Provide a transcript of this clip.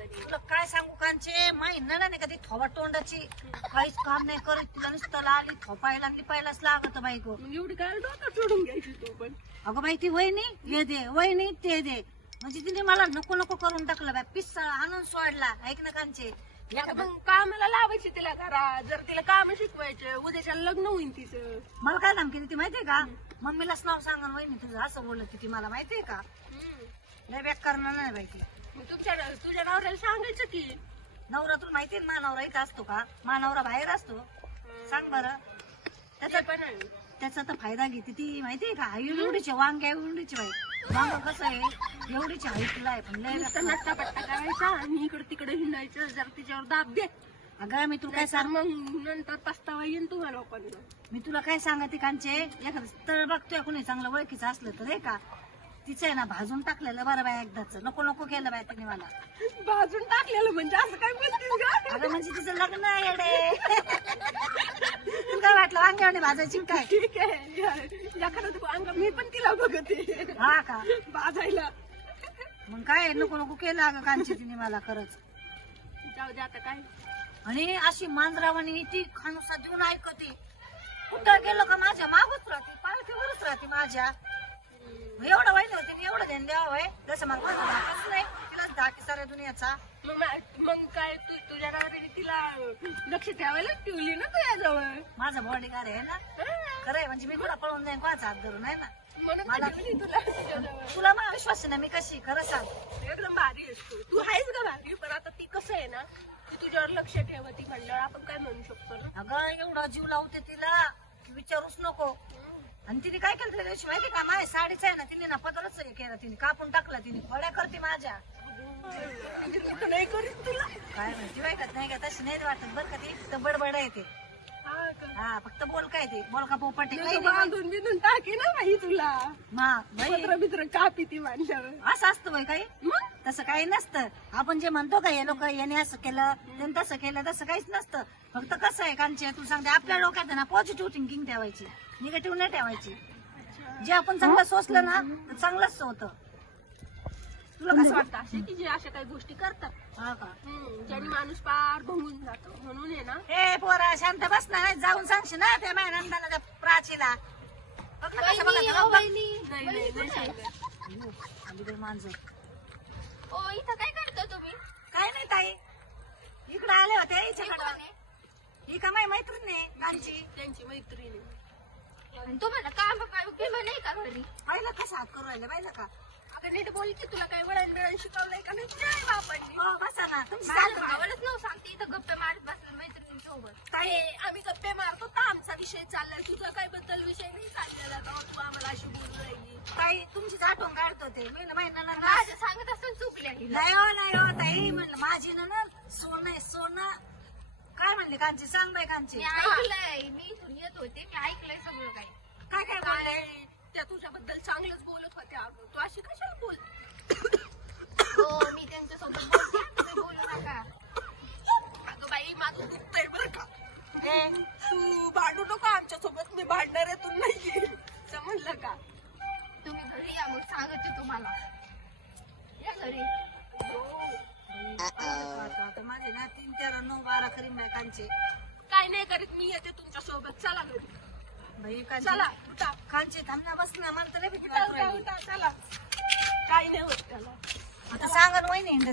तरी तुला काय सांगू कांचे माही नाही कधी थोबा तोंडाची काहीच काम नाही करत तुला नुसतं आली थोपायला लागली पहिलाच लागत बायको. मग एवढी काय डोकं सोडून घ्यायची तू पण. अगं बाई ती वहिनी हे दे वहिनी ते दे म्हणजे तिने मला नको नको करून टाकलं बाय पिस्सा आणून सोडला ऐक ना कांचे. मग कामाला लावायची तिला करा, जर तिला काम शिकवायचे उद्याच्या लग्न होईल तिचं. मला काय नाम केली ती माहितीये का मम्मीलाच नाव सांगा वहिनी तुझं असं बोलत ती मला माहितीये का लय बॅक करणार नाही बाई ती. मग तुझ्या नवऱ्याला सांगायचं की नवरा तुला माहितीये मा नवरा इथं असतो का मा नवरा बाहेर असतो सांग बरं. त्याचा पण आहे. त्याचा तर फायदा घेते ती माहितीये का एवढीची वांग्या एवढीची बाई वांग कसं आहे एवढीची हाईटला आहे पण लय नुसतं नट्टा पट्टा करायचा आणि इकडे तिकडे हिंडायचं, जर तिच्यावर दाब दे. अगं मी तुला काय तर सांग मग नंतर पस्तावा येईन तुम्हाला लोकांना. मी तुला काय सांगते कांचे एखादं स्थळ बघतोय कुणी चांगलं ओळखीचं असलं तर का तिचं आहे ना भाजून टाकलेलं बरं बाय एकदाच नको नको केलं बाय तिने मला. भाजून टाकलेलं म्हणजे असं काय बोलतीस का? अगं म्हणजे तिचं लग्न आहे येडे. तुला काय वाटलं वांग्याने भाजायची काय. ठीक आहे एखादं अंग मी पण तिला बघते हा का भाजायला. मग काय नको नको केलं अगं कांची तिने मला खरंच. जाऊ दे आता काय. आणि अशी मांजरावानी ती खानुसा देऊन ऐकते कुठं गेलो का माझ्या मागच राहते पालखीवरच राहते माझ्या. एवढं वाईट होते एवढं ध्यान द्यावं आहे जसं मग माझं धाकच नाही तिलाच धाकी साऱ्या दुनियाचा. मग काय तुझ्या नवऱ्याने तिला लक्ष ठेवायला ठेवली ना तुझ्याजवळ. माझा बॉडीगार्ड आहे ना खरंय म्हणजे मी तुला पळून जाईन कोणाचा हात धरून आहे ना. म्हणून मला ठेवली तुला तुझ्याजवळ. तुला मला विश्वास आहे ना मी कशी खरं सांग. एकदम भारी असतो तू आहेस का भारी. पण आता ती कसं आहे ना ती तुझ्यावर लक्ष ठेवती म्हणल्यावर आपण काय म्हणू शकतो ना. अगं एवढा जीव लावते तिला की विचारूच नको. आणि तिने काय केलं त्या दिवशी माहिती का माझ्या साडीच आहे ना तिने ना पदरच हे केलं तिने कापून टाकला तिने खोड्या करते माझ्या. नाही करीत तुला काय माहिती वाटत नाही का तशी नाही वाटत बरं का ती तर बडबड येते. हा फक्त बोल काय ते बोल का पोपटी बांधून बिधून टाकी ना बाई तुला. बाई पत्र बित्र कापी ती माणसावर. असं असतं बाई काही तसं काही नसतं. आपण जे म्हणतो का हे लोक याने असं केलं त्याने तसं केलं तसं काहीच नसतं. फक्त कसं आहे कांचे तू सांगते आपल्या डोक्यात आहे ना पॉझिटिव्ह थिंकिंग ठेवायची निगेटिव्ह नाही ठेवायची. जे आपण चांगलं सोचलं ना तर चांगलंच होतं. तुला कसं वाटतं असे की जे अशा काही गोष्टी करतात हा का ज्याने माणूस पार भंगून जातो म्हणून आहे ना. हे पोरा शांत बस ना जाऊन सांगशील ना त्या माझ्या नंदाला त्या प्राचीला बघ ना कसं बघायचं नाही अलीकडे मांजर. ओ इथं काय करता तुम्ही? काय नाही ताई इकडे आले होते हिच्याकडं. ही का माझी मैत्रीण आहे नांची त्यांची मैत्रीण आहे. आणि तुम्हाला काम बिम नाही का घरी? पाहिलं कसं हात करू राहिले पाहिलं का. अगं नीट बोल की तुला काय वळण बिळण शिकवलंय का नाही तुझ्या आई बापांनी. हो बसा ना तुमची माझ्या सासू भावालाच नाव सांगते इथं गप्पे मारत बसलं मैत्रिणीसोबत. ताई आम्ही गप्पे मारतो तर आमचा विषय चाललाय तुझा काय बद्दल विषय नाही चाललेला का तू आम्हाला अशी बोलू राहिली. ताई तुमचीच आठवण काढत होते मी महिना माझं सांगत असताना चुकल्या हिला. नाही हो ताई म्हणलं माझी ना सोनं आहे सोनं. काय म्हणले कांची सांग बाई कांची मी ऐकलंय मी इथून येत होते मी ऐकलंय सगळं काही. काय काय बोलले. त्या तुझ्याबद्दल चांगलंच बोलत होते. अगं तू अशी कशाला बोल. हो मी त्यांच्यासोबत बोलते तुम्ही बोलू नका. अगं बाई माझं दुखतंय बरं का. ए, तू भांडू नको आमच्यासोबत. मी भांडणार आहे तू नाही समजलं का. तुम्ही घरी या मग सांगते तुम्हाला. या घरी. आता माझे ना 3 4 9 12 करीन बाई कांचे. काय नाही करीत मी येते तुमच्या सोबत. चला घरी बाई चला कांचे उठा. कांचे थांब ना बस ना मला तर लय भीती उठा, वाटू उठा, राहिली. उठा, चला काय नाही होत त्याला. आता सांगा ना वहिनी हिंडती